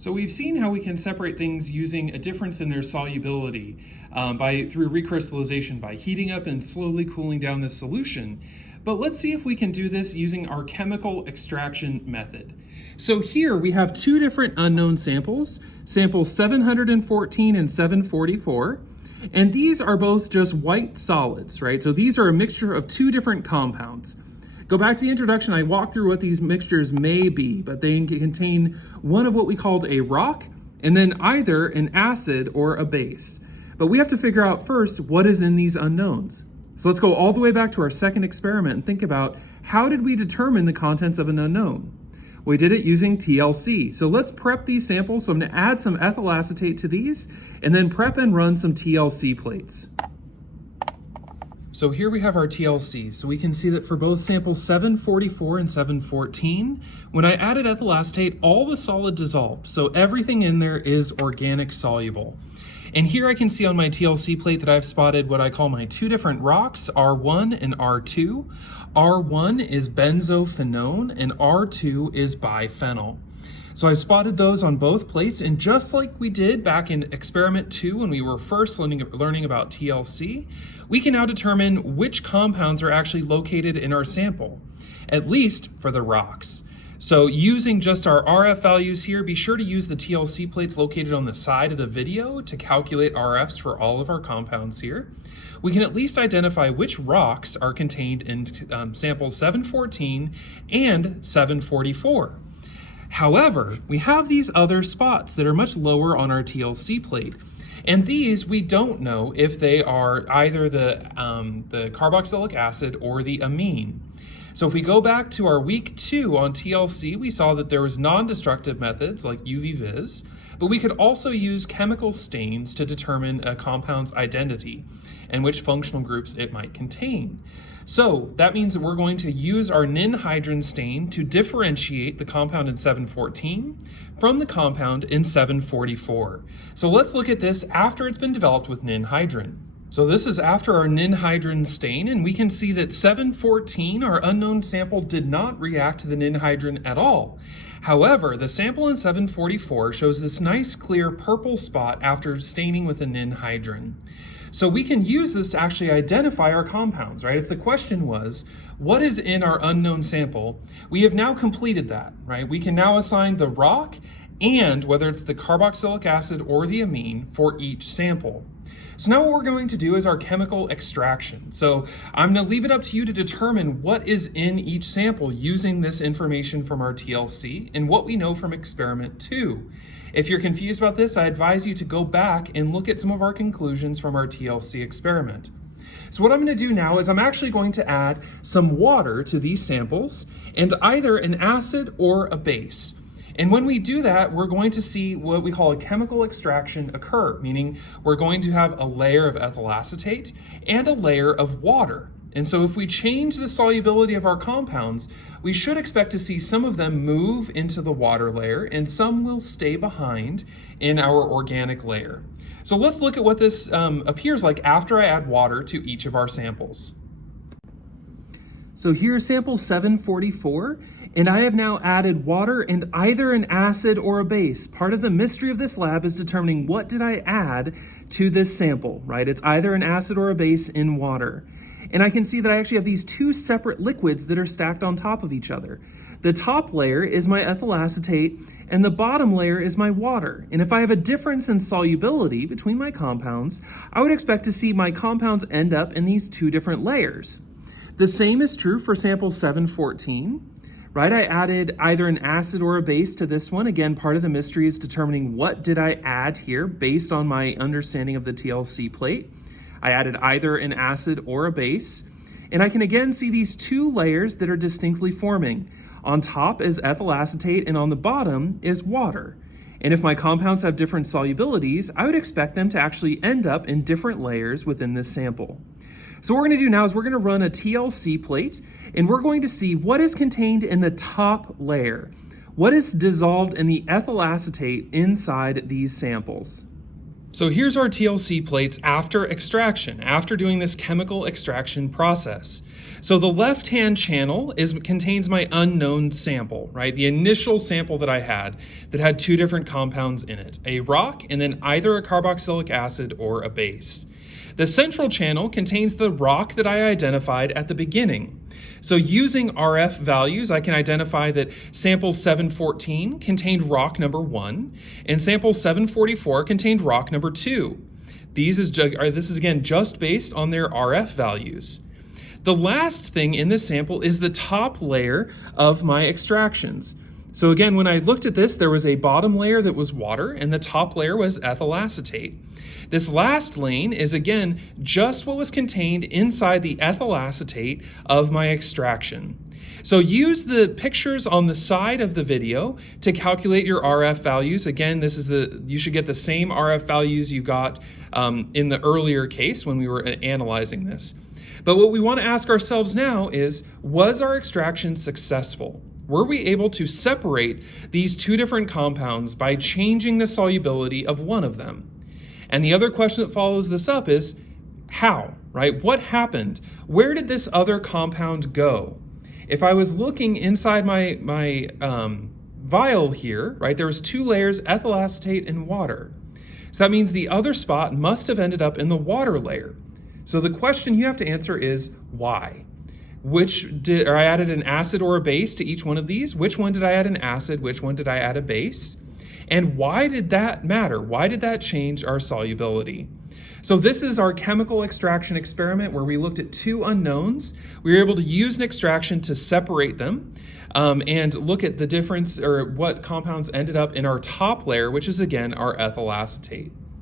So we've seen how we can separate things using a difference in their solubility through recrystallization by heating up and slowly cooling down the solution. But let's see if we can do this using our chemical extraction method. So here we have two different unknown samples, samples 714 and 744. And these are both just white solids, right? So these are a mixture of two different compounds. Go back to the introduction, I walked through what these mixtures may be, but they contain one of what we called a rock, and then either an acid or a base. But we have to figure out first what is in these unknowns. So let's go all the way back to our second experiment and think about how did we determine the contents of an unknown? We did it using TLC. So let's prep these samples. So I'm gonna add some ethyl acetate to these and then prep and run some TLC plates. So here we have our TLC. So we can see that for both samples 744 and 714, when I added ethyl acetate, all the solid dissolved. So everything in there is organic soluble. And here I can see on my TLC plate that I've spotted what I call my two different rocks, R1 and R2. R1 is benzophenone and R2 is biphenyl. So I spotted those on both plates, and just like we did back in experiment 2 when we were first learning about TLC, we can now determine which compounds are actually located in our sample, at least for the rocks. So using just our RF values here, be sure to use the TLC plates located on the side of the video to calculate RFs for all of our compounds here. We can at least identify which rocks are contained in samples 714 and 744. However, we have these other spots that are much lower on our TLC plate. And these, we don't know if they are either the carboxylic acid or the amine. So if we go back to our week 2 on TLC, we saw that there was non-destructive methods like UV-Vis, but we could also use chemical stains to determine a compound's identity and which functional groups it might contain. So that means that we're going to use our ninhydrin stain to differentiate the compound in 714 from the compound in 744. So let's look at this after it's been developed with ninhydrin. So this is after our ninhydrin stain, and we can see that 714, our unknown sample, did not react to the ninhydrin at all. However, the sample in 744 shows this nice clear purple spot after staining with a ninhydrin. So we can use this to actually identify our compounds, right? If the question was, what is in our unknown sample? We have now completed that, right? We can now assign the rock and whether it's the carboxylic acid or the amine for each sample. So now what we're going to do is our chemical extraction. So I'm going to leave it up to you to determine what is in each sample using this information from our TLC and what we know from experiment 2. If you're confused about this, I advise you to go back and look at some of our conclusions from our TLC experiment. So what I'm going to do now is I'm actually going to add some water to these samples and either an acid or a base. And when we do that, we're going to see what we call a chemical extraction occur, meaning we're going to have a layer of ethyl acetate and a layer of water. And so if we change the solubility of our compounds, we should expect to see some of them move into the water layer and some will stay behind in our organic layer. So let's look at what this appears like after I add water to each of our samples. So here's sample 744, and I have now added water and either an acid or a base. Part of the mystery of this lab is determining what did I add to this sample, right? It's either an acid or a base in water. And I can see that I actually have these two separate liquids that are stacked on top of each other. The top layer is my ethyl acetate, and the bottom layer is my water. And if I have a difference in solubility between my compounds, I would expect to see my compounds end up in these two different layers. The same is true for sample 714, right? I added either an acid or a base to this one. Again, part of the mystery is determining what did I add here based on my understanding of the TLC plate. I added either an acid or a base, and I can again see these two layers that are distinctly forming. On top is ethyl acetate, and on the bottom is water. And if my compounds have different solubilities, I would expect them to actually end up in different layers within this sample. So what we're going to do now is we're going to run a TLC plate, and we're going to see what is contained in the top layer. What is dissolved in the ethyl acetate inside these samples? So here's our TLC plates after extraction, after doing this chemical extraction process. So the left-hand channel contains my unknown sample, right? The initial sample that I had that had two different compounds in it, a rock and then either a carboxylic acid or a base. The central channel contains the rock that I identified at the beginning. So using RF values, I can identify that sample 714 contained rock number 1, and sample 744 contained rock number 2. This is again just based on their RF values. The last thing in this sample is the top layer of my extractions. So again, when I looked at this, there was a bottom layer that was water, and the top layer was ethyl acetate. This last lane is again just what was contained inside the ethyl acetate of my extraction. So use the pictures on the side of the video to calculate your RF values. Again, you should get the same RF values you got in the earlier case when we were analyzing this. But what we want to ask ourselves now is, was our extraction successful? Were we able to separate these two different compounds by changing the solubility of one of them? And the other question that follows this up is, how, right? What happened? Where did this other compound go? If I was looking inside my vial here, right, there was two layers, ethyl acetate and water. So that means the other spot must have ended up in the water layer. So the question you have to answer is, why? I added an acid or a base to each one of these. Which one did I add an acid? Which one did I add a base? And why did that matter? Why did that change our solubility? So this is our chemical extraction experiment where we looked at two unknowns. We were able to use an extraction to separate them and look at the difference or what compounds ended up in our top layer, which is again our ethyl acetate.